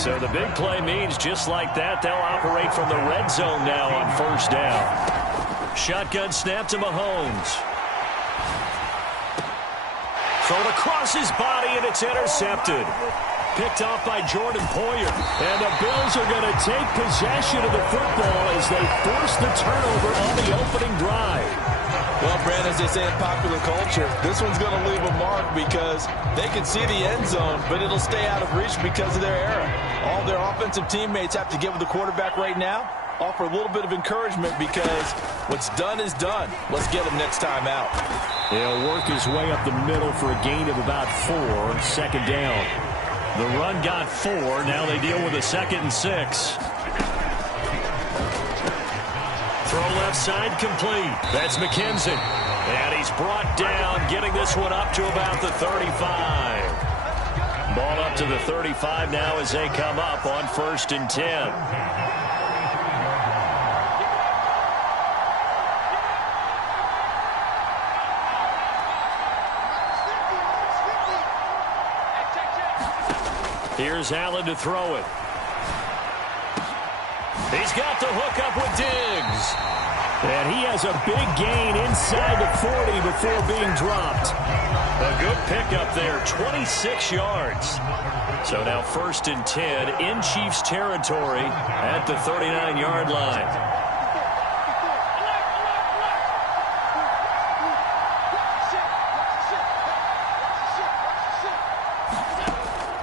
So the big play means just like that, they'll operate from the red zone now on first down. Shotgun snap to Mahomes. Thrown across his body, and it's intercepted. Picked off by Jordan Poyer. And the Bills are going to take possession of the football as they force the turnover on the opening drive. Well, Brandon, as they say in popular culture, this one's going to leave a mark because they can see the end zone, but it'll stay out of reach because of their error. All their offensive teammates have to get with the quarterback right now, offer a little bit of encouragement because what's done is done. Let's get him next time out. He'll work his way up the middle for a gain of about 4, second down. The run got 4. Now they deal with a 2nd and 6. Throw left side complete. That's McKenzie. And he's brought down, getting this one up to about the 35. Ball up to the 35 now as they come up on 1st and 10. Here's Allen to throw it. He's got the hook up with Diggs. And he has a big gain inside the 40 before being dropped. A good pickup there, 26 yards. So now 1st and 10 in Chiefs territory at the 39-yard line.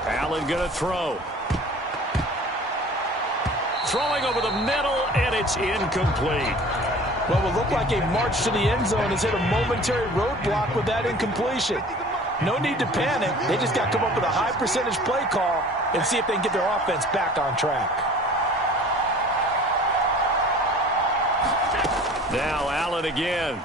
Allen gonna throw. Throwing over the middle, and it's incomplete. Well, it looked like a march to the end zone has hit a momentary roadblock with that incompletion. No need to panic. They just got to come up with a high percentage play call and see if they can get their offense back on track. Now Allen again.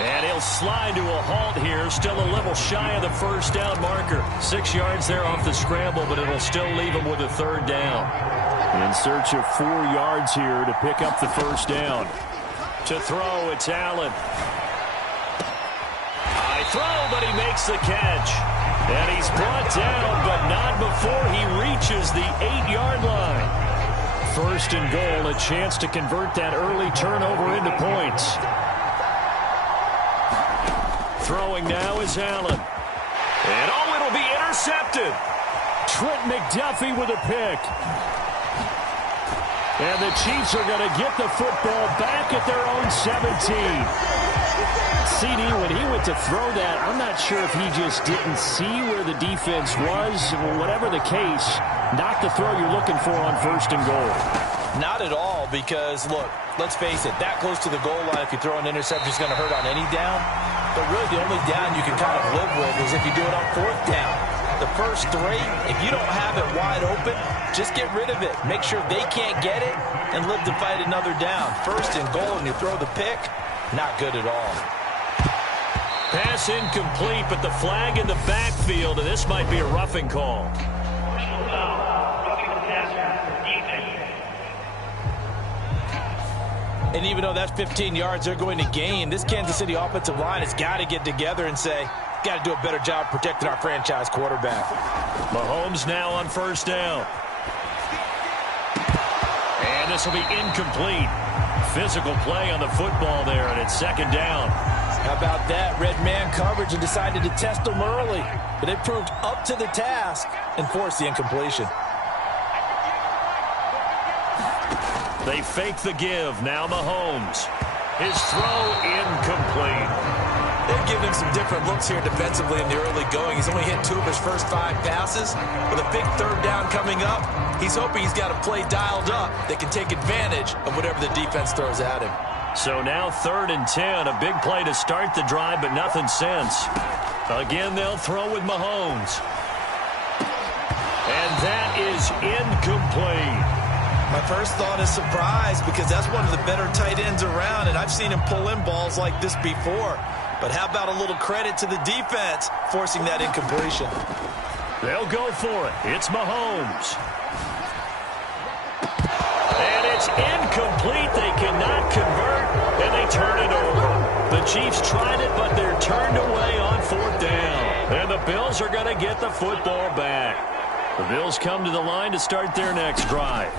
And he'll slide to a halt here, still a little shy of the first down marker. 6 yards there off the scramble, but it'll still leave him with a 3rd down. In search of 4 yards here to pick up the first down. To throw, it's Allen. High throw, but he makes the catch. And he's brought down, but not before he reaches the 8-yard line. 1st and goal, a chance to convert that early turnover into points. Throwing now is Allen. And it'll be intercepted. Trent McDuffie with a pick. And the Chiefs are going to get the football back at their own 17. CD, when he went to throw that, I'm not sure if he just didn't see where the defense was. Whatever the case, not the throw you're looking for on 1st and goal. Not at all, because, look, let's face it, that close to the goal line, if you throw an interception, it's going to hurt on any down. But really, the only down you can kind of live with is if you do it on 4th down. The first 3, if you don't have it wide open, just get rid of it. Make sure they can't get it and live to fight another down. 1st and goal, and you throw the pick, not good at all. Pass incomplete, but the flag in the backfield, and this might be a roughing call. And even though that's 15 yards they're going to gain, this Kansas City offensive line has got to get together and say, got to do a better job protecting our franchise quarterback. Mahomes now on 1st down. And this will be incomplete. Physical play on the football there, and it's 2nd down. How about that? Red man coverage and decided to test them early. But it proved up to the task and forced the incompletion. They fake the give. Now Mahomes. His throw incomplete. They're giving him some different looks here defensively in the early going. He's only hit 2 of his first 5 passes. With a big 3rd down coming up, he's hoping he's got a play dialed up that can take advantage of whatever the defense throws at him. So now 3rd and 10. A big play to start the drive, but nothing since. Again, they'll throw with Mahomes. And that is incomplete. My first thought is surprise, because that's one of the better tight ends around, and I've seen him pull in balls like this before. But how about a little credit to the defense forcing that incompletion? They'll go for it. It's Mahomes. And it's incomplete. They cannot convert, and they turn it over. The Chiefs tried it, but they're turned away on 4th down. And the Bills are going to get the football back. The Bills come to the line to start their next drive.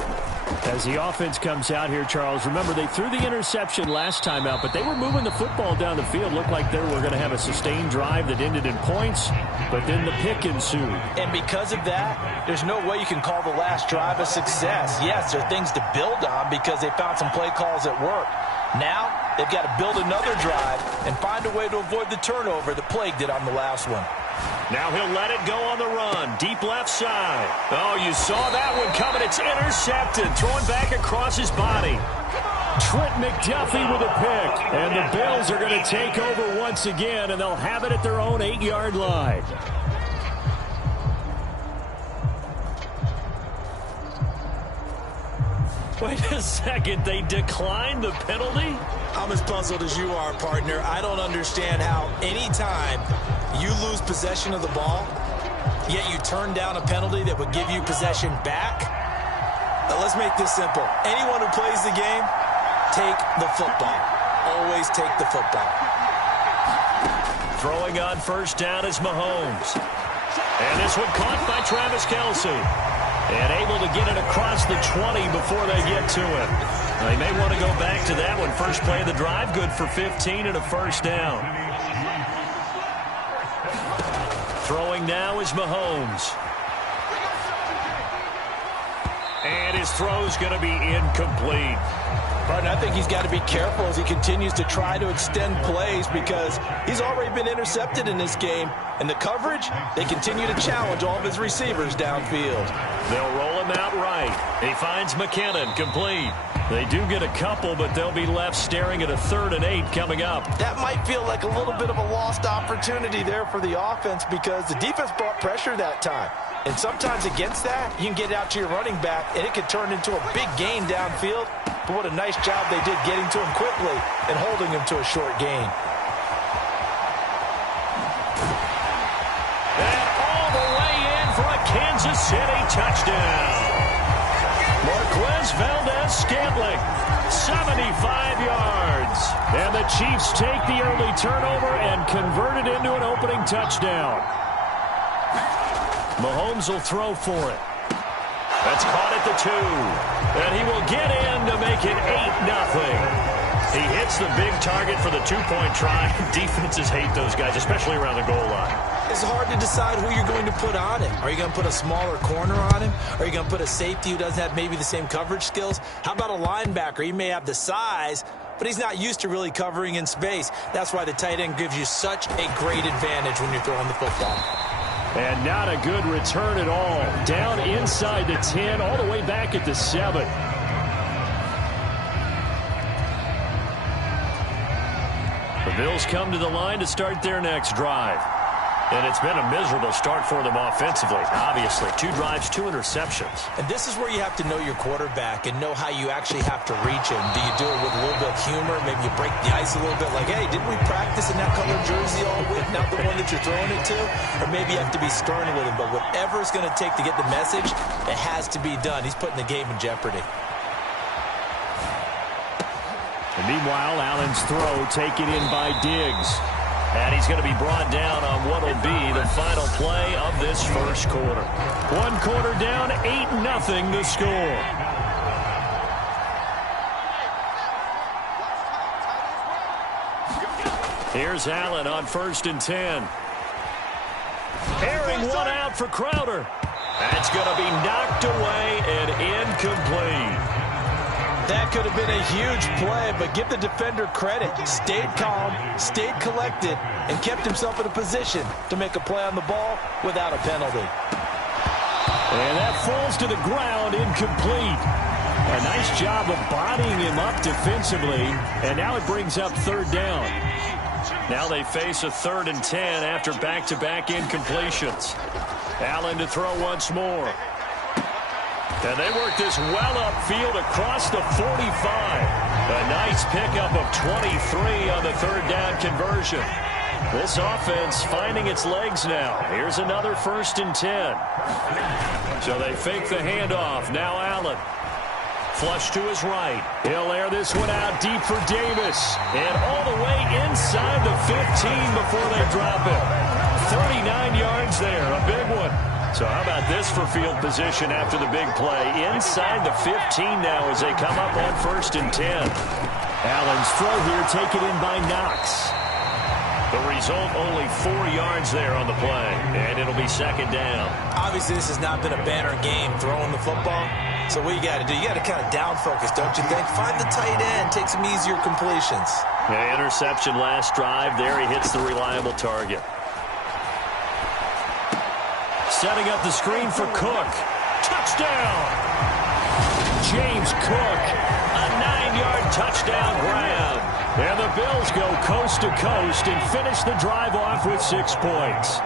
As the offense comes out here, Charles, remember they threw the interception last time out, but they were moving the football down the field. Looked like they were going to have a sustained drive that ended in points, but then the pick ensued. And because of that, there's no way you can call the last drive a success. Yes, there are things to build on because they found some play calls that work. Now, they've got to build another drive and find a way to avoid the turnover that plagued it on the last one. Now he'll let it go on the run. Deep left side. Oh, you saw that one coming. It's intercepted. Thrown back across his body. Trent McDuffie with a pick. And the Bills are going to take over once again, and they'll have it at their own 8-yard line. Wait a second. They declined the penalty? I'm as puzzled as you are, partner. I don't understand how any time you lose possession of the ball, yet you turn down a penalty that would give you possession back. Now, let's make this simple. Anyone who plays the game, take the football. Always take the football. Throwing on first down is Mahomes. And this one caught by Travis Kelce. And able to get it across the 20 before they get to it. They may want to go back to that one. First play of the drive, good for 15 and a first down. Throwing now is Mahomes. And his throw's going to be incomplete. But I think he's got to be careful as he continues to try to extend plays because he's already been intercepted in this game. And the coverage, they continue to challenge all of his receivers downfield. They'll roll him out right. He finds McKinnon, complete. They do get a couple, but they'll be left staring at a 3rd and 8 coming up. That might feel like a little bit of a lost opportunity there for the offense because the defense brought pressure that time. And sometimes against that, you can get out to your running back, and it could turn into a big gain downfield. But what a nice job they did getting to him quickly and holding him to a short gain. And all the way in for a Kansas City touchdown. Marquez Valdez-Scantling, 75 yards. And the Chiefs take the early turnover and convert it into an opening touchdown. Mahomes will throw for it. That's caught at the 2. And he will get in to make it 8-0. He hits the big target for the 2-point try. Defenses hate those guys, especially around the goal line. It's hard to decide who you're going to put on him. Are you going to put a smaller corner on him? Are you going to put a safety who doesn't have maybe the same coverage skills? How about a linebacker? He may have the size, but he's not used to really covering in space. That's why the tight end gives you such a great advantage when you're throwing the football. And not a good return at all. Down inside the 10, all the way back at the 7. The Bills come to the line to start their next drive. And it's been a miserable start for them offensively. Obviously, 2 drives, 2 interceptions. And this is where you have to know your quarterback and know how you actually have to reach him. Do you do it with a little bit of humor? Maybe you break the ice a little bit like, hey, didn't we practice in that colored jersey all week? Not the one that you're throwing it to? Or maybe you have to be stern with him. But whatever it's going to take to get the message, it has to be done. He's putting the game in jeopardy. And meanwhile, Allen's throw taken in by Diggs. And he's going to be brought down on what will be the final play of this first quarter. 1 quarter down, 8-0 the score. Here's Allen on 1st and 10. Airing one out for Crowder. That's going to be knocked away and incomplete. That could have been a huge play, but give the defender credit. Stayed calm, stayed collected, and kept himself in a position to make a play on the ball without a penalty. And that falls to the ground, incomplete. A nice job of bodying him up defensively, and now it brings up 3rd down. Now they face a 3rd and 10 after back-to-back incompletions. Allen to throw once more. And they work this well upfield across the 45. A nice pickup of 23 on the 3rd down conversion. This offense finding its legs now. Here's another 1st and 10. So they fake the handoff. Now Allen. Flush to his right. He'll air this one out deep for Davis. And all the way inside the 15 before they drop it. 39 yards there. A big one. So how about this for field position after the big play? Inside the 15 now as they come up on 1st and 10. Allen's throw here taken in by Knox. The result, only 4 yards there on the play, and it'll be 2nd down. Obviously, this has not been a banner game throwing the football. So what you got to do, you got to kind of down focus, don't you think? Find the tight end, take some easier completions. Yeah, interception last drive. There he hits the reliable target. Setting up the screen for Cook. Touchdown! James Cook, a 9-yard touchdown grab. And the Bills go coast to coast and finish the drive off with 6 points.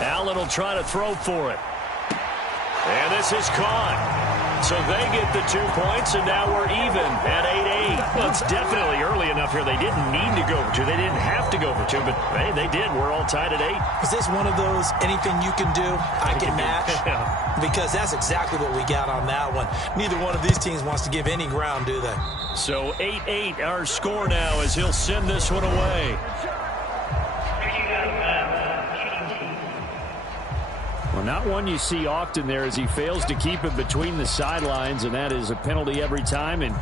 Allen will try to throw for it. And this is caught. So they get the 2 points, and now we're even at 8-8. Well, it's definitely early enough here. They didn't need to go for 2. They didn't have to go for 2, but, hey, they did. We're all tied at 8. Is this one of those anything you can do, I can match? Because that's exactly what we got on that one. Neither one of these teams wants to give any ground, do they? So 8-8 our score now as he'll send this one away. Well, not one you see often there as he fails to keep it between the sidelines, and that is a penalty every time, and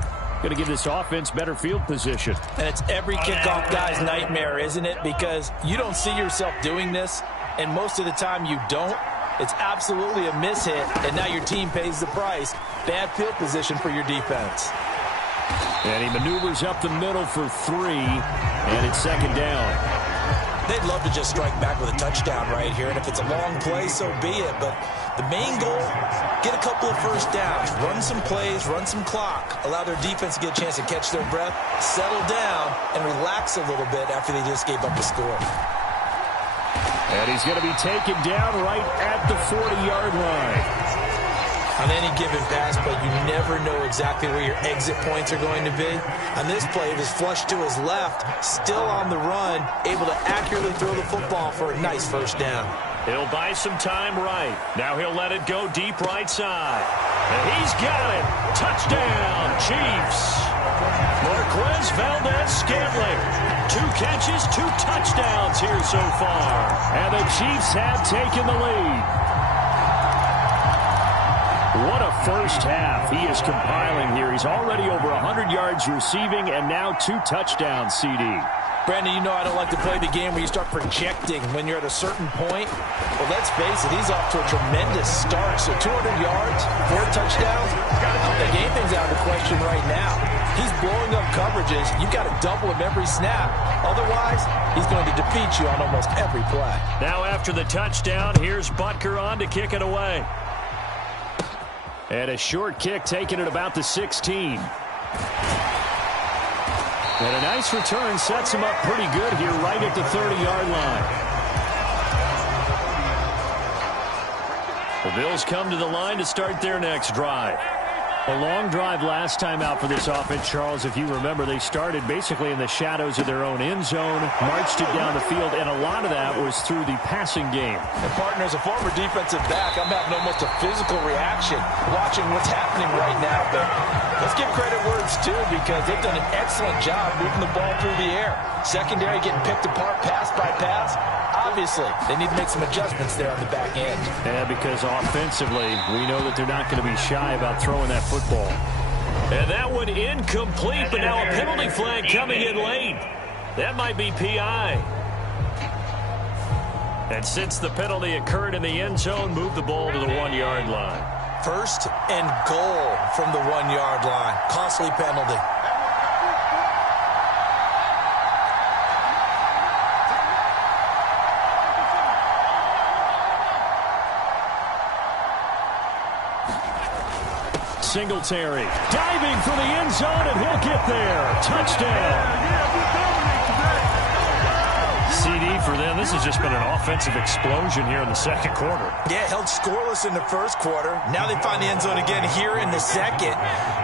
going to give this offense better field position. And it's every kickoff guy's nightmare, isn't it? Because you don't see yourself doing this, and most of the time you don't. It's absolutely a mishit, and now your team pays the price. Bad field position for your defense. And he maneuvers up the middle for 3, and it's 2nd down. They'd love to just strike back with a touchdown right here, and if it's a long play, so be it. But the main goal, get a couple of first downs, run some plays, run some clock, allow their defense to get a chance to catch their breath, settle down, and relax a little bit after they just gave up the score. And he's going to be taken down right at the 40-yard line. On any given pass, but you never know exactly where your exit points are going to be. On this play, it was flushed to his left, still on the run, able to accurately throw the football for a nice first down. He'll buy some time right. Now he'll let it go deep right side. And he's got it. Touchdown, Chiefs. Marquez Valdez-Scantling. 2 catches, 2 touchdowns here so far. And the Chiefs have taken the lead. What a first half he is compiling here. He's already over 100 yards receiving and now 2 touchdowns, CD. Brandon, you know I don't like to play the game where you start projecting when you're at a certain point. Well, let's face it, he's off to a tremendous start. So 200 yards, 4 touchdowns. I don't think anything's out of the question right now. He's blowing up coverages. You've got to double him every snap. Otherwise, he's going to defeat you on almost every play. Now after the touchdown, here's Butker on to kick it away. And a short kick taken at about the 16. And a nice return sets him up pretty good here right at the 30-yard line. The Bills come to the line to start their next drive. A long drive last time out for this offense, Charles. If you remember, they started basically in the shadows of their own end zone, marched it down the field, and a lot of that was through the passing game. And partner, as a former defensive back, I'm having almost a physical reaction watching what's happening right now. But let's give credit where it's due because they've done an excellent job moving the ball through the air. Secondary getting picked apart pass by pass. Obviously, they need to make some adjustments there on the back end. Yeah, because offensively, we know that they're not going to be shy about throwing that football. And that one incomplete, but now a penalty flag coming in late. That might be PI. And since the penalty occurred in the end zone, move the ball to the 1-yard line. 1st and goal from the 1-yard line. Costly penalty. Singletary diving for the end zone, and he'll get there. Touchdown. CD for them. This has just been an offensive explosion here in the 2nd quarter. Yeah, held scoreless in the 1st quarter. Now they find the end zone again here in the 2nd.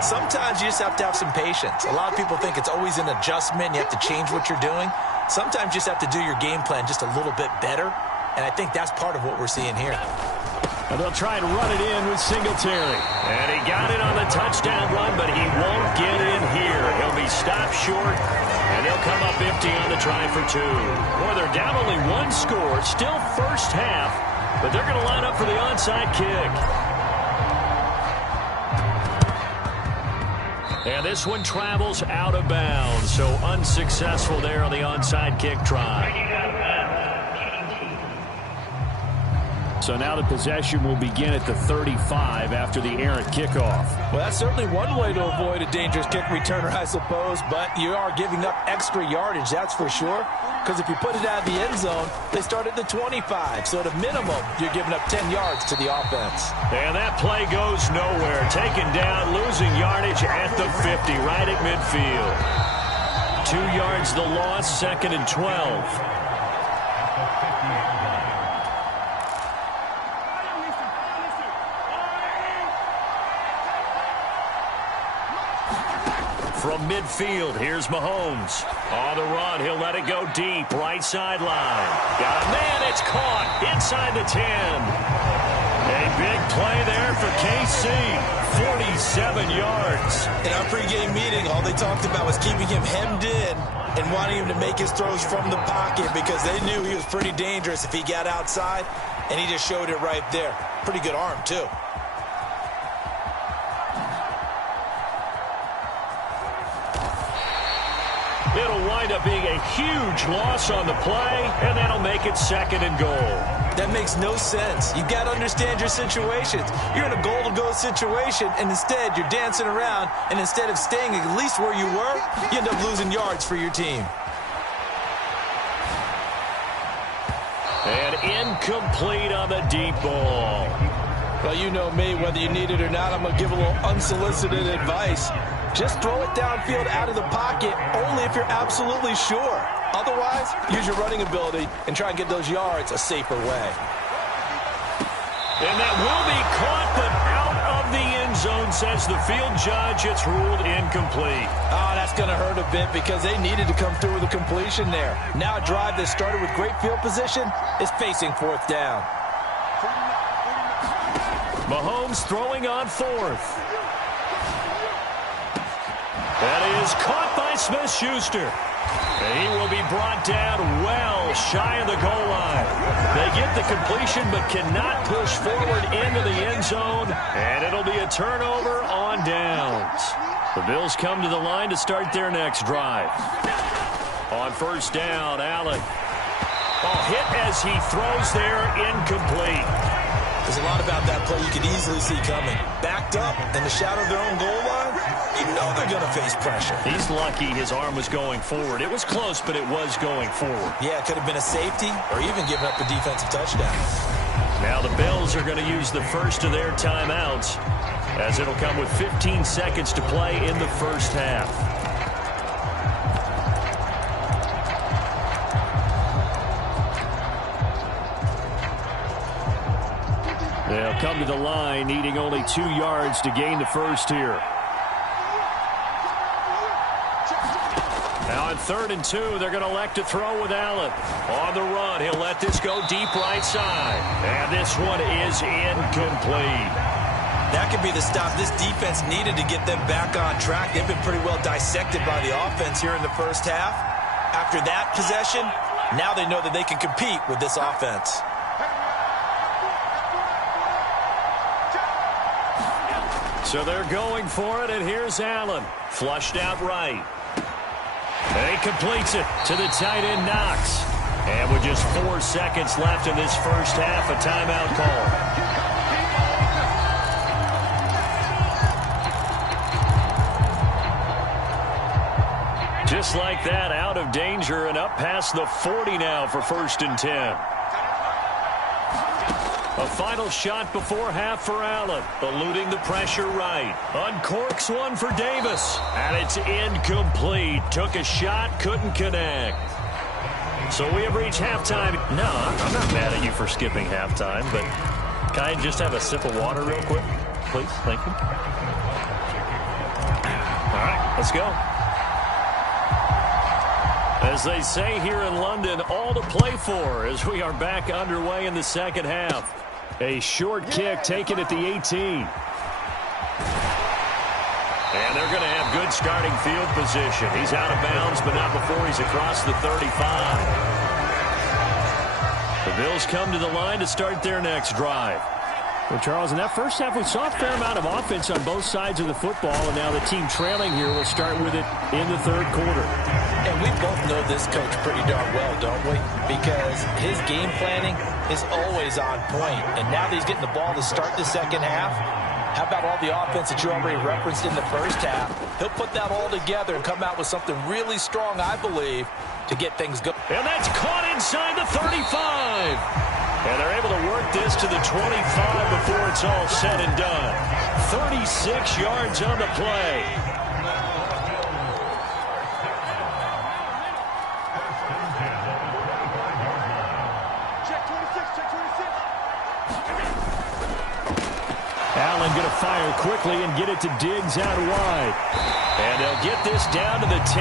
Sometimes you just have to have some patience. A lot of people think it's always an adjustment. You have to change what you're doing. Sometimes you just have to do your game plan just a little bit better, and I think that's part of what we're seeing here. And they'll try and run it in with Singletary. And he got it on the touchdown run, but he won't get in here. He'll be stopped short, and they'll come up empty on the try for 2. Boy, they're down only 1 score. Still first half, but they're going to line up for the onside kick. And this one travels out of bounds, so unsuccessful there on the onside kick try. So now the possession will begin at the 35 after the errant kickoff. Well, that's certainly one way to avoid a dangerous kick returner, I suppose, but you are giving up extra yardage, that's for sure. Because if you put it out of the end zone, they start at the 25. So at a minimum, you're giving up 10 yards to the offense. And that play goes nowhere. Taken down, losing yardage at the 50, right at midfield. 2 yards the loss, 2nd and 12. From midfield, here's Mahomes. On the run, he'll let it go deep, right sideline. Got a man, it's caught inside the 10. A big play there for KC, 47 yards. In our pregame meeting, all they talked about was keeping him hemmed in and wanting him to make his throws from the pocket because they knew he was pretty dangerous if he got outside, and he just showed it right there. Pretty good arm, too. It'll wind up being a huge loss on the play, and that'll make it 2nd and goal. That makes no sense. You've got to understand your situations. You're in a goal-to-go situation, and instead you're dancing around, and instead of staying at least where you were, you end up losing yards for your team. And incomplete on the deep ball. Well, you know me, whether you need it or not, I'm going to give a little unsolicited advice. Just throw it downfield out of the pocket only if you're absolutely sure. Otherwise, use your running ability and try and get those yards a safer way. And that will be caught, but out of the end zone, says the field judge. It's ruled incomplete. Oh, that's going to hurt a bit because they needed to come through with a completion there. Now a drive that started with great field position is facing 4th down. Mahomes throwing on 4th. That is caught by Smith-Schuster. He will be brought down well shy of the goal line. They get the completion but cannot push forward into the end zone, and it'll be a turnover on downs. The Bills come to the line to start their next drive. On 1st down, Allen. Hit as he throws there, incomplete. There's a lot about that play you could easily see coming. Backed up in the shadow of their own goal line, you know they're going to face pressure. He's lucky his arm was going forward. It was close, but it was going forward. Yeah, it could have been a safety or even given up a defensive touchdown. Now the Bills are going to use the first of their timeouts, as it'll come with 15 seconds to play in the first half. They'll come to the line, needing only 2 yards to gain the first here. Now on 3rd and 2, they're going to elect to throw with Allen. On the run, he'll let this go deep right side. And this one is incomplete. That could be the stop this defense needed to get them back on track. They've been pretty well dissected by the offense here in the first half. After that possession, now they know that they can compete with this offense. So they're going for it, and here's Allen. Flushed out right. And he completes it to the tight end, Knox. And with just 4 seconds left in this first half, a timeout call. Just like that, out of danger and up past the 40 now for 1st and 10. A final shot before half for Allen, eluding the pressure right. Uncorks one for Davis, and it's incomplete. Took a shot, couldn't connect. So we have reached halftime. No, I'm not mad at you for skipping halftime, but can I just have a sip of water real quick? Please, thank you. All right, let's go. As they say here in London, all to play for as we are back underway in the second half. A short kick taken at the 18. And they're going to have good starting field position. He's out of bounds, but not before he's across the 35. The Bills come to the line to start their next drive. Well, Charles, in that first half, we saw a fair amount of offense on both sides of the football, and now the team trailing here will start with it in the third quarter. And we both know this coach pretty darn well, don't we? Because his game planning is always on point. And now that he's getting the ball to start the second half, how about all the offense that you already referenced in the first half? He'll put that all together and come out with something really strong, I believe, to get things going. And that's caught inside the 35. And they're able to work this to the 25 before it's all said and done. 36 yards on the play. Allen going to fire quickly and get it to Diggs out wide. And they'll get this down to the 10.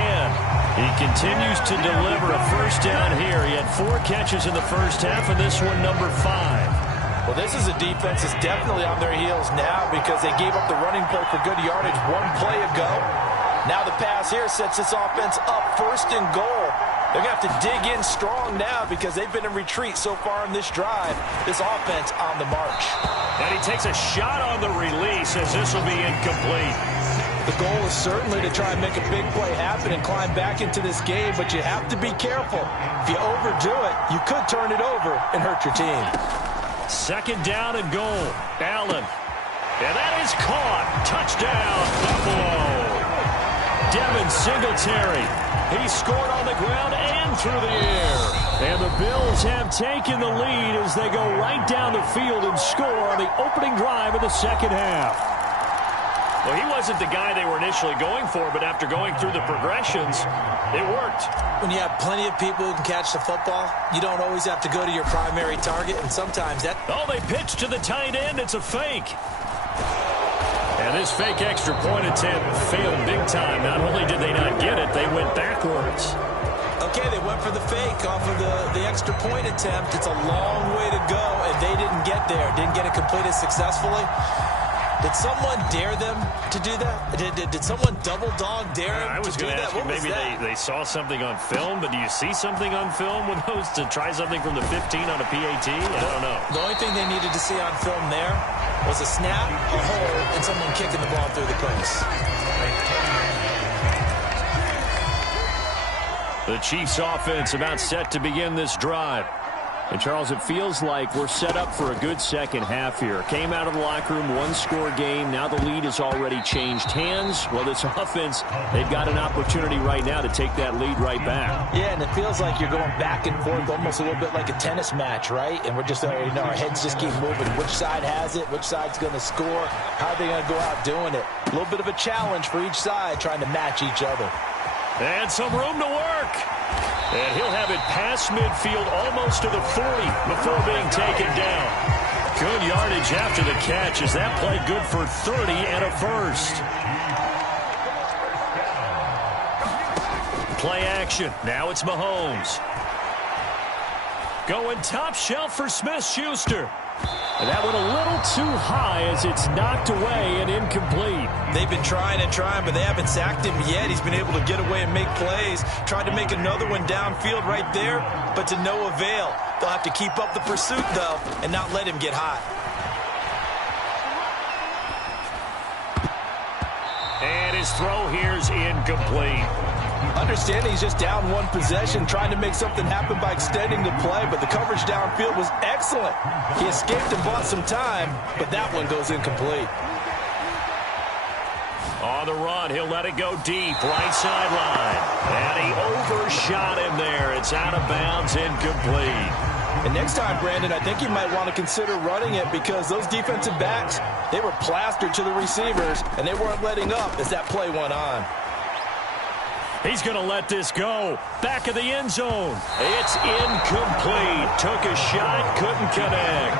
He continues to deliver a first down here. He had 4 catches in the first half, and this one number 5. Well, this is a defense that's definitely on their heels now because they gave up the running play for good yardage one play ago. Now the pass here sets this offense up first and goal. They're going to have to dig in strong now because they've been in retreat so far in this drive. This offense on the march. And he takes a shot on the release as this will be incomplete. The goal is certainly to try and make a big play happen and climb back into this game, but you have to be careful. If you overdo it, you could turn it over and hurt your team. Second down and goal. Allen. And that is caught. Touchdown, Buffalo. Devin Singletary. He scored on the ground and through the air. And the Bills have taken the lead as they go right down the field and score on the opening drive of the second half. Well, he wasn't the guy they were initially going for, but after going through the progressions, it worked. When you have plenty of people who can catch the football, you don't always have to go to your primary target, and sometimes that... Oh, they pitch to the tight end. It's a fake. And this fake extra point attempt failed big time. Not only did they not get it, they went backwards. Okay, they went for the fake off of the extra point attempt. It's a long way to go, and they didn't get there. Didn't get it completed successfully. Did someone dare them to do that? Did someone double dog dare them I was to do going to that? ask you, maybe they saw something on film, but do you see something on film with those to try something from the 15 on a PAT? I don't know. The only thing they needed to see on film there was a snap, a hold, and someone kicking the ball through the crease. The Chiefs offense about set to begin this drive. And, Charles, it feels like we're set up for a good second half here. Came out of the locker room, one-score game. Now the lead has already changed hands. Well, this offense, they've got an opportunity right now to take that lead right back. Yeah, and it feels like you're going back and forth almost a little bit like a tennis match, right? And we're just, our heads just keep moving. Which side has it? Which side's going to score? How are they going to go out doing it? A little bit of a challenge for each side trying to match each other. And some room to work. And he'll have it past midfield almost to the 40 before being taken down. Good yardage after the catch. Is that play good for 30 and a first? Play action. Now it's Mahomes. Going top shelf for Smith-Schuster. And that went a little too high as it's knocked away and incomplete. They've been trying and trying, but they haven't sacked him yet. He's been able to get away and make plays. Tried to make another one downfield right there, but to no avail. They'll have to keep up the pursuit, though, and not let him get hot. And his throw here's incomplete. Understanding he's just down one possession, trying to make something happen by extending the play, but the coverage downfield was excellent. He escaped and bought some time, but that one goes incomplete. On the run, he'll let it go deep, right sideline. And he overshot him there. It's out of bounds, incomplete. And next time, Brandon, I think you might want to consider running it because those defensive backs, they were plastered to the receivers, and they weren't letting up as that play went on. He's going to let this go. Back of the end zone. It's incomplete. Took a shot, couldn't connect.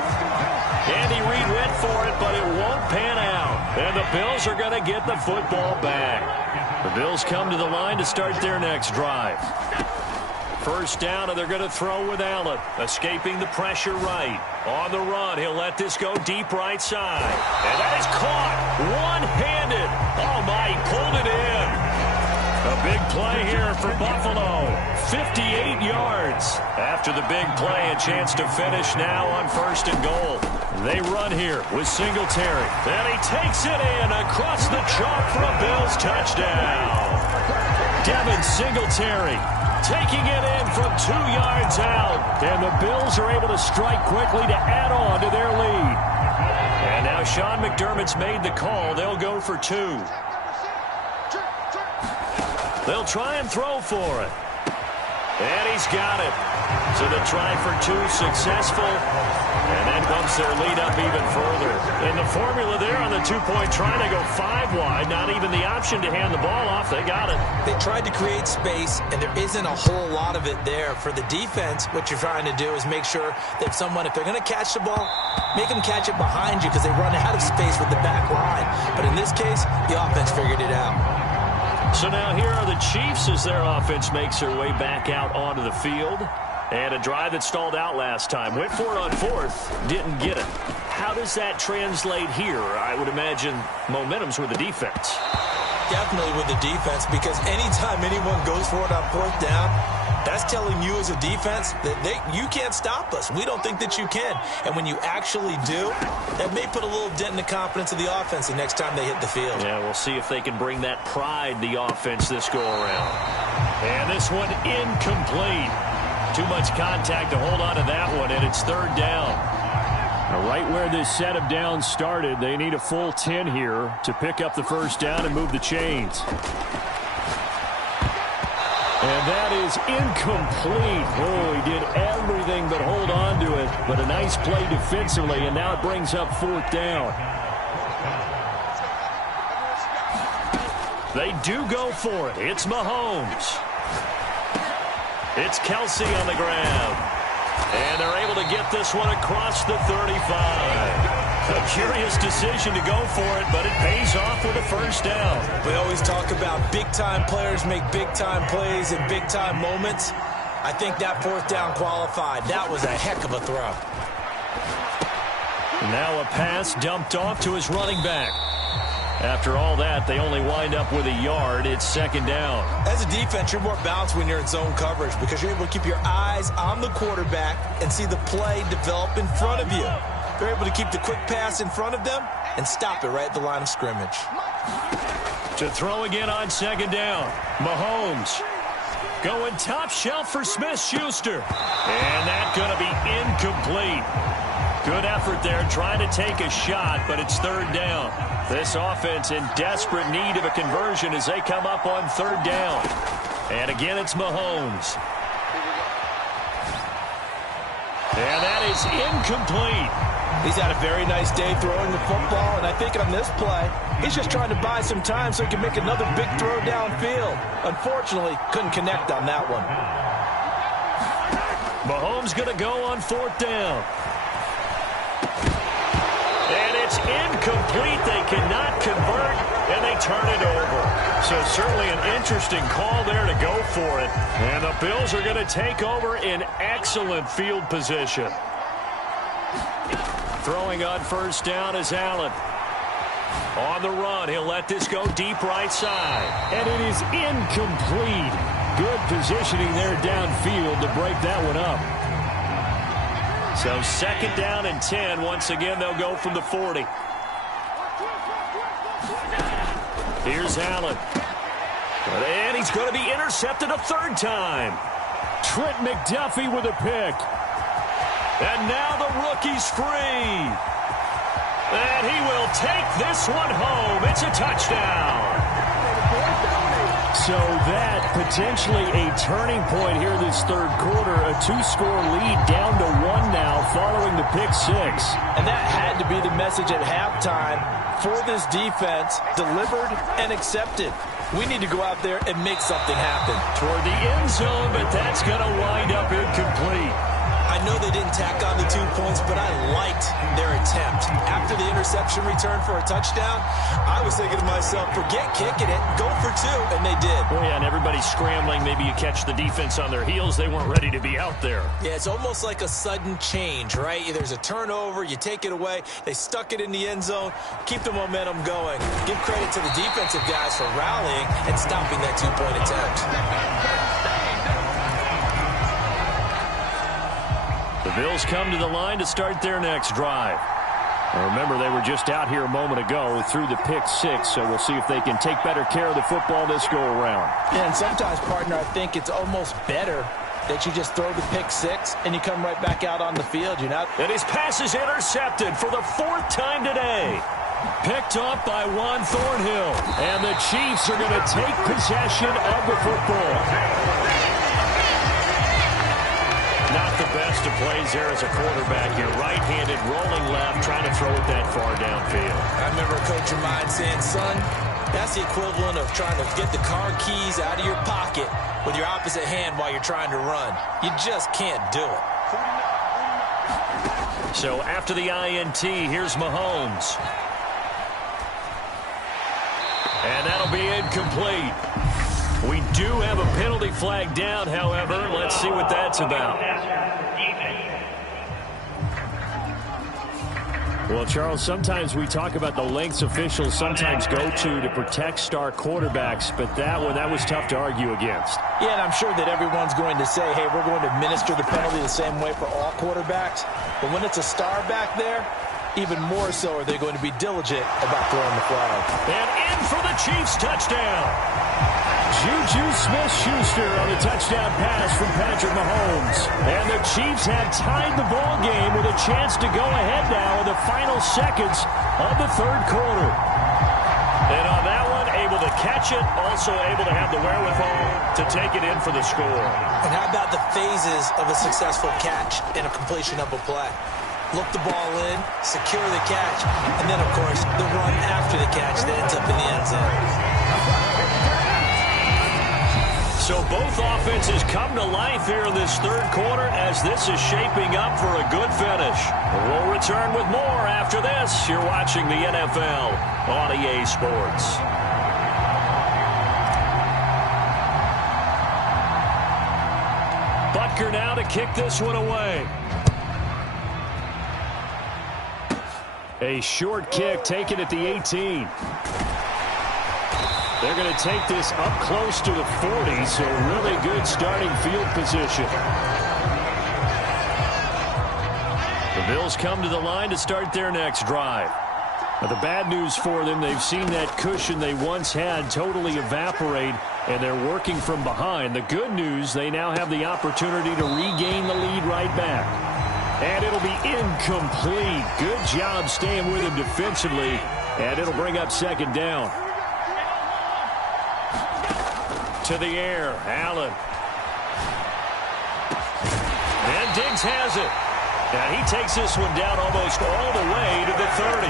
Andy Reid went for it, but it won't pan out. And the Bills are going to get the football back. The Bills come to the line to start their next drive. First down, and they're going to throw with Allen. Escaping the pressure right. On the run, he'll let this go deep right side. And that is caught one-handed. Oh, my, he pulled it in. A big play here for Buffalo. 58 yards. After the big play, a chance to finish now on 1st and goal. They run here with Singletary. And he takes it in across the chalk for a Bills touchdown. Devin Singletary taking it in from 2 yards out. And the Bills are able to strike quickly to add on to their lead. And now Sean McDermott's made the call. They'll go for 2. They'll try and throw for it. And he's got it. So the try for 2 successful. And that bumps their lead up even further. And the formula there on the 2-point try to go 5 wide. Not even the option to hand the ball off. They got it. They tried to create space, and there isn't a whole lot of it there. For the defense, what you're trying to do is make sure that someone, if they're going to catch the ball, make them catch it behind you because they run out of space with the back line. But in this case, the offense figured it out. So now here are the Chiefs as their offense makes their way back out onto the field. And a drive that stalled out last time. Went for it on 4th. Didn't get it. How does that translate here? I would imagine momentum's with the defense. Definitely with the defense, because anytime anyone goes for it on 4th down, that's telling you as a defense that you can't stop us. We don't think that you can. And when you actually do, that may put a little dent in the confidence of the offense the next time they hit the field. Yeah, we'll see if they can bring that pride, the offense, this go-around. And this one incomplete. Too much contact to hold on to that one, and it's 3rd down. Now, right where this set of downs started, they need a full 10 here to pick up the 1st down and move the chains. And that is incomplete. Oh, he did everything but hold on to it. But a nice play defensively, and now it brings up 4th down. They do go for it. It's Mahomes. It's Kelsey on the ground. And they're able to get this one across the 35. A curious decision to go for it, but it pays off with a 1st down. We always talk about big-time players make big-time plays in big-time moments. I think that 4th down qualified. That was a heck of a throw. Now a pass dumped off to his running back. After all that, they only wind up with a yard. It's 2nd down. As a defense, you're more balanced when you're in zone coverage because you're able to keep your eyes on the quarterback and see the play develop in front of you. They're able to keep the quick pass in front of them and stop it right at the line of scrimmage. To throw again on 2nd down. Mahomes going top shelf for Smith-Schuster. And that's going to be incomplete. Good effort there trying to take a shot, but it's 3rd down. This offense in desperate need of a conversion as they come up on 3rd down. And again, it's Mahomes. And that is incomplete. He's had a very nice day throwing the football, and I think on this play, he's just trying to buy some time so he can make another big throw downfield. Unfortunately, couldn't connect on that one. Mahomes going to go on 4th down. And it's incomplete. They cannot convert, and they turn it over. So certainly an interesting call there to go for it. And the Bills are going to take over in excellent field position. Throwing on 1st down is Allen. On the run, he'll let this go deep right side. And it is incomplete. Good positioning there downfield to break that one up. So 2nd down and 10. Once again, they'll go from the 40. Here's Allen. And he's going to be intercepted a 3rd time. Trent McDuffie with a pick. And now the rookie's free. And he will take this one home. It's a touchdown. So that potentially a turning point here this 3rd quarter. A 2-score lead down to 1 now following the pick 6. And that had to be the message at halftime for this defense. Delivered and accepted. We need to go out there and make something happen. Toward the end zone, but that's going to wind up incomplete. I know they didn't tack on the 2 points, but I liked their attempt. After the interception return for a touchdown, I was thinking to myself, forget kicking it, go for 2, and they did. Well, yeah, and everybody's scrambling. Maybe you catch the defense on their heels. They weren't ready to be out there. Yeah, it's almost like a sudden change, right? There's a turnover, you take it away, they stuck it in the end zone, keep the momentum going. Give credit to the defensive guys for rallying and stopping that 2-point attempt. The Bills come to the line to start their next drive. Now remember, they were just out here a moment ago through the pick 6, so we'll see if they can take better care of the football this go-around. Yeah, and sometimes, partner, I think it's almost better that you just throw the pick 6 and you come right back out on the field. You're not. And his pass is intercepted for the 4th time today. Picked up by Juan Thornhill. And the Chiefs are going to take possession of the football. Not the best of plays there as a quarterback here. Right-handed, rolling left, trying to throw it that far downfield. I remember a coach of mine saying, son, that's the equivalent of trying to get the car keys out of your pocket with your opposite hand while you're trying to run. You just can't do it. So after the INT, here's Mahomes. And that'll be incomplete. We do have a penalty flag down, however. Let's see what that's about. Well, Charles, sometimes we talk about the lengths officials sometimes go to protect star quarterbacks, but that was tough to argue against. Yeah, and I'm sure that everyone's going to say, hey, we're going to administer the penalty the same way for all quarterbacks. But when it's a star back there, even more so are they going to be diligent about throwing the flag. And in for the Chiefs touchdown. Juju Smith-Schuster on the touchdown pass from Patrick Mahomes. And the Chiefs have tied the ball game with a chance to go ahead now in the final seconds of the 3rd quarter. And on that one, able to catch it, also able to have the wherewithal to take it in for the score. And how about the phases of a successful catch and a completion of a play? Look the ball in, secure the catch, and then, of course, the run after the catch that ends up in the end zone. So both offenses come to life here in this 3rd quarter as this is shaping up for a good finish. We'll return with more after this. You're watching the NFL on EA Sports. Butker now to kick this one away. A short kick taken at the 18. They're going to take this up close to the 40, so really good starting field position. The Bills come to the line to start their next drive. Now, the bad news for them, they've seen that cushion they once had totally evaporate, and they're working from behind. The good news, they now have the opportunity to regain the lead right back. And it'll be incomplete. Good job staying with him defensively, and it'll bring up 2nd down. To the air, Allen. And Diggs has it. And he takes this one down almost all the way to the 30.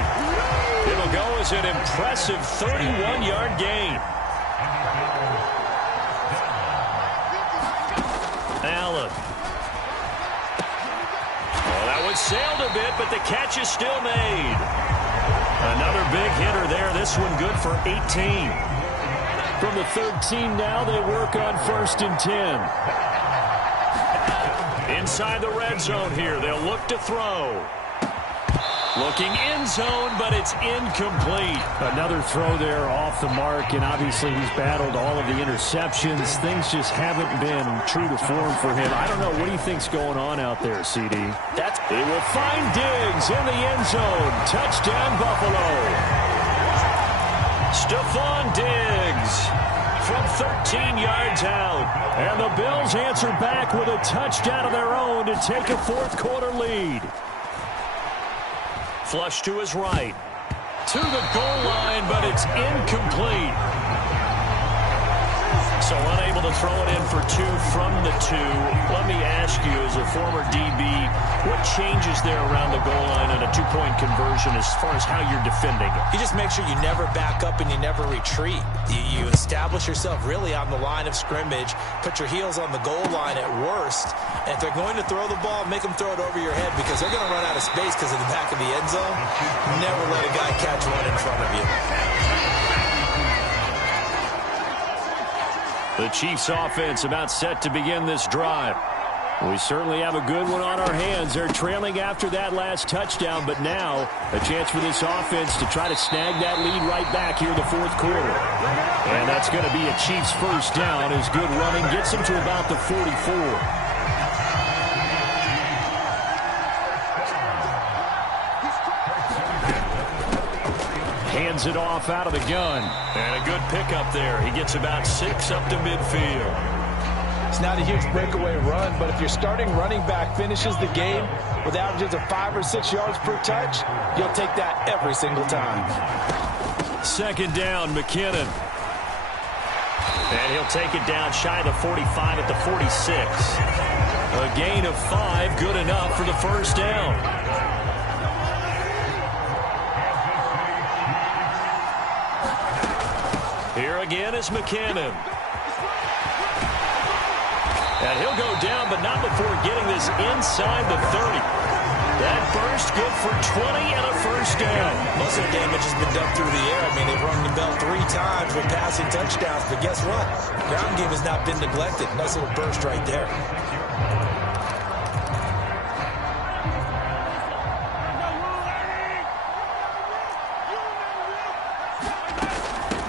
It'll go as an impressive 31-yard gain. Allen. Well, that one sailed a bit, but the catch is still made. Another big hitter there. This one good for 18. From the 13 now, they work on 1st and 10. Inside the red zone here, they'll look to throw. Looking end zone, but it's incomplete. Another throw there off the mark, and obviously he's battled all of the interceptions. Things just haven't been true to form for him. I don't know. What do you think's going on out there, CD? He will find Diggs in the end zone. Touchdown, Buffalo. Stephon Diggs from 13 yards out. And the Bills answer back with a touchdown of their own to take a 4th quarter lead. Flush to his right. To the goal line, but it's incomplete. So unable to throw it in for 2 from the 2. Let me ask you, as a former DB, what changes there around the goal line on a 2-point conversion as far as how you're defending it? You just make sure you never back up and you never retreat. You establish yourself really on the line of scrimmage, put your heels on the goal line at worst, and if they're going to throw the ball, make them throw it over your head because they're going to run out of space because of the back of the end zone. Never let a guy catch one in front of you. The Chiefs offense about set to begin this drive. We certainly have a good one on our hands. They're trailing after that last touchdown, but now a chance for this offense to try to snag that lead right back here in the fourth quarter. And that's going to be a Chiefs first down as good running gets them to about the 44. Hands it off out of the gun. And a good pickup there. He gets about 6 up to midfield. It's not a huge breakaway run, but if your starting running back finishes the game with averages of 5 or 6 yards per touch, you'll take that every single time. Second down, McKinnon. And he'll take it down shy of the 45 at the 46. A gain of 5, good enough for the first down. Here again is McKinnon. And he'll go down, but not before getting this inside the 30. That burst good for 20 and a first down. Most of the damage has been done through the air. I mean, they've rung the bell 3 times with passing touchdowns, but guess what? Ground game has not been neglected. Nice little burst right there.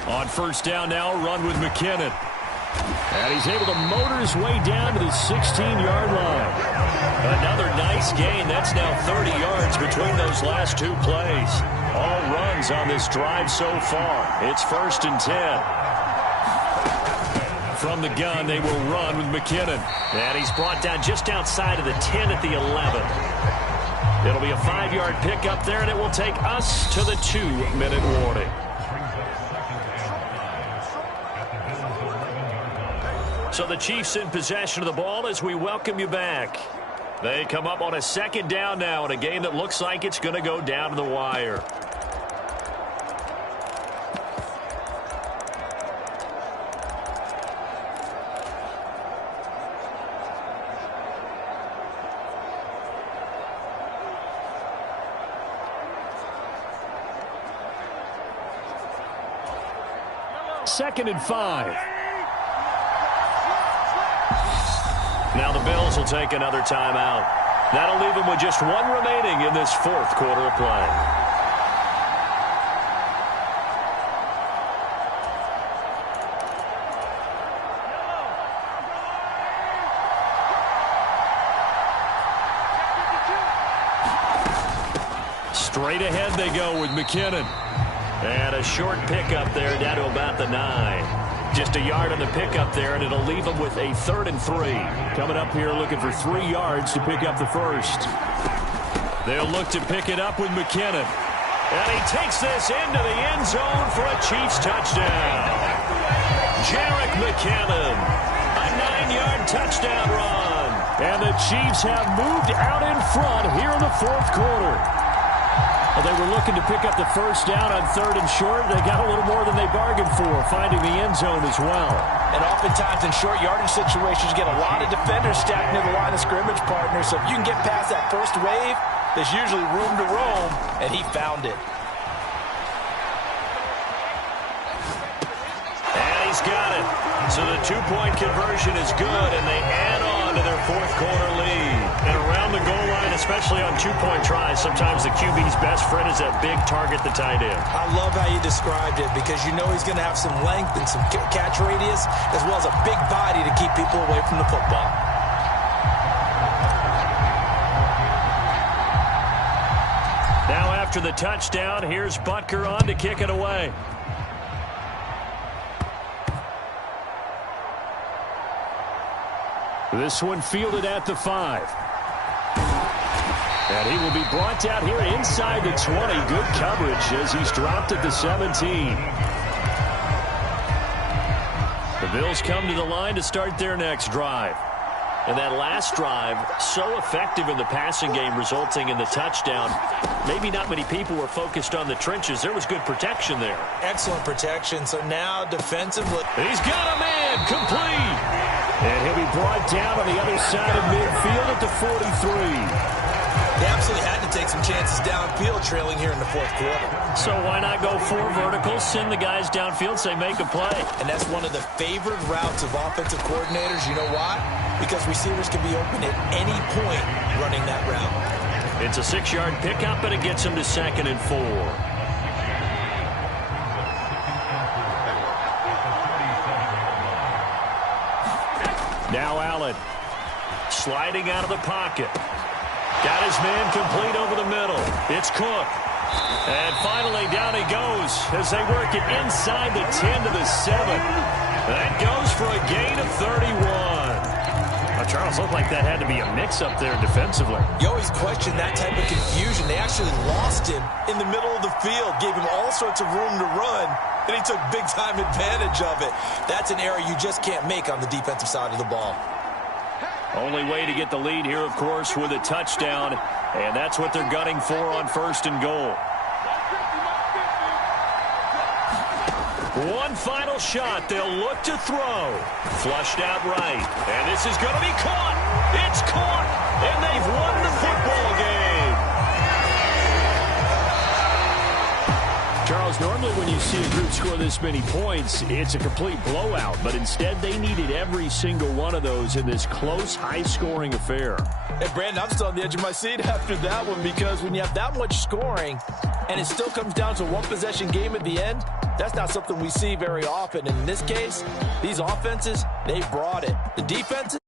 On first down now, run with McKinnon. And he's able to motor his way down to the 16-yard line. Another nice gain. That's now 30 yards between those last 2 plays. All runs on this drive so far. It's 1st and 10. From the gun, they will run with McKinnon. And he's brought down just outside of the 10 at the 11. It'll be a 5-yard pickup there, and it will take us to the 2-minute warning. So the Chiefs in possession of the ball as we welcome you back. They come up on a second down now in a game that looks like it's going to go down to the wire. Second and 5. Now the Bills will take another timeout. That'll leave them with just 1 remaining in this 4th quarter of play. Straight ahead they go with McKinnon. And a short pickup there down to about the 9. Just a yard on the pickup there, and it'll leave them with a 3rd and 3. Coming up here looking for 3 yards to pick up the first. They'll look to pick it up with McKinnon. And he takes this into the end zone for a Chiefs touchdown. Jerick McKinnon, a 9-yard touchdown run. And the Chiefs have moved out in front here in the 4th quarter. Well, they were looking to pick up the first down on 3rd and short. They got a little more than they bargained for, finding the end zone as well. And oftentimes in short yardage situations, you get a lot of defenders stacked near the line of scrimmage partners. So if you can get past that first wave, there's usually room to roam, and he found it. And he's got it. So the 2-point conversion is good, and they add on to their 4th quarter lead. And around the goal line, especially on 2-point tries, sometimes the QB's best friend is that big target, the tight end. I love how you described it because you know he's going to have some length and some catch radius as well as a big body to keep people away from the football. Now after the touchdown, here's Butker on to kick it away. This one fielded at the 5. And he will be brought down here inside the 20. Good coverage as he's dropped at the 17. The Bills come to the line to start their next drive. And that last drive, so effective in the passing game, resulting in the touchdown. Maybe not many people were focused on the trenches. There was good protection there. Excellent protection. So now defensively. He's got a man complete. And he'll be brought down on the other side of midfield at the 43. They absolutely had to take some chances downfield trailing here in the fourth quarter. So why not go 4 verticals, send the guys downfield, say make a play. And that's one of the favored routes of offensive coordinators. You know why? Because receivers can be open at any point running that route. It's a 6-yard pickup, and it gets him to 2nd and 4. Now Allen sliding out of the pocket. Got his man complete over the middle. It's Cook. And finally down he goes as they work it inside the 10 to the 7. That goes for a gain of 31. Charles, looked like that had to be a mix-up there defensively. You always question that type of confusion. They actually lost him in the middle of the field, gave him all sorts of room to run, and he took big-time advantage of it. That's an error you just can't make on the defensive side of the ball. Only way to get the lead here, of course, with a touchdown, and that's what they're gunning for on 1st and goal. One final shot. They'll look to throw. Flushed out right. And this is going to be caught. It's caught. And they've won the football game. Charles, normally when you see a group score this many points, it's a complete blowout. But instead, they needed every single one of those in this close, high-scoring affair. Hey, Brandon, I'm still on the edge of my seat after that one because when you have that much scoring and it still comes down to one-possession game at the end, that's not something we see very often. In this case, these offenses, they brought it. The defenses,